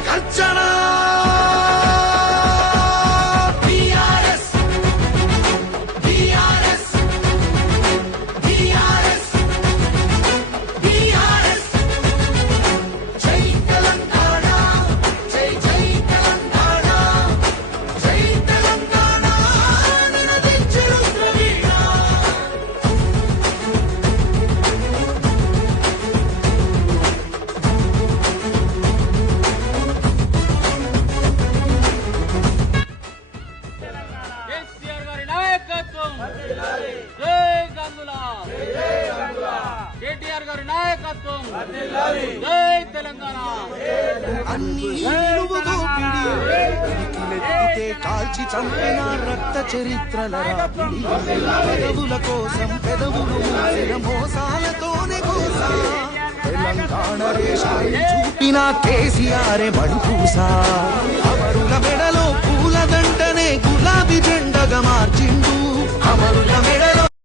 గర్జన కేటీఆర్ గారి నాయకత్వం జై తెలంగాణ. కాల్చి చంపిన రక్త చరిత్రల పెదవుల కోసం పెదవులు మోసాలతోనే కోసా తెలంగాణ దేశాన్ని చూపిన కేసీఆర్ మణిపూసా అమరుల మెడలో పూలదండనే గులాబీ జెండగా మార్చిండు అమరుల మెడ